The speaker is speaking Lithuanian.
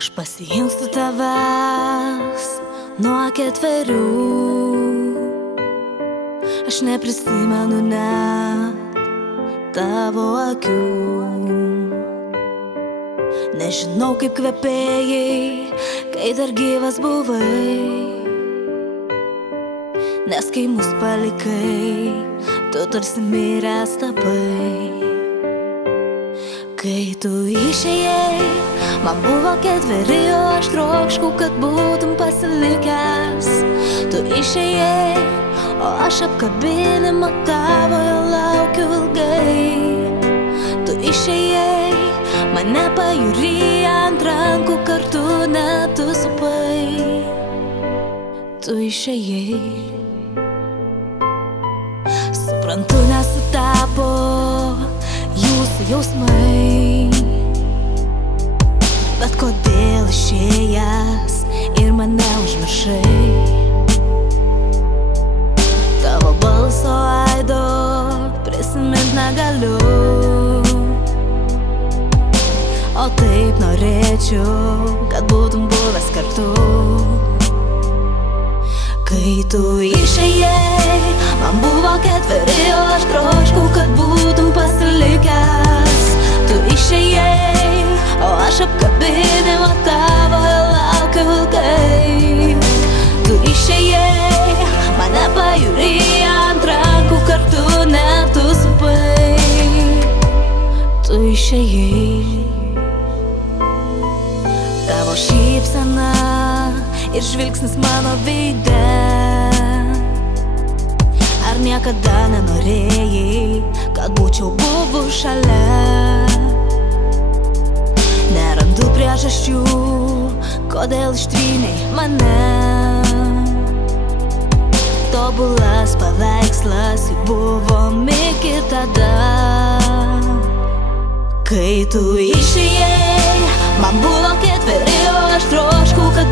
Aš pasiilgstu tavęs nuo 4. Aš neprisimenu net tavo akių. Nežinau, kaip kvepėjai, kai dar gyvas buvai. Nes kai mus palikai, tu tarsi miręs tapai. Kai tu išėjai, man buvo 4, o aš trokškau, kad būtum pasilikęs. Tu išėjai, o aš apkabinimo tavojo laukiu ilgai. Tu išėjai, mane pajūry ant rankų kartu net tu supai. Tu išėjai. Suprantu, nesutapo jūsų jausmai, bet kodėl išėjęs ir mane užmiršai? Tavo balso aido prisimint negaliu, o taip norėčiau, kad būtum buvęs kartu. Kai tu išėjai, man buvo 4, o aš troškau, kad būtum pasilikęs. Tu išėjai, o aš apkabinimo tavojo laukiu ilgai. Tu išėjai, mane pajūry ant rankų kartu net tu supai. Tu išėjai. Tavo šypsena ir žvilgsnis mano veide. Ar niekada nenorėjai, kad būčiau buvus šalia? Nerandu priežasčių, kodėl ištrynei mane. Tobulas paveikslas buvom iki tada. Kai tu išėjai, man buvo 4, o aš troškau, kad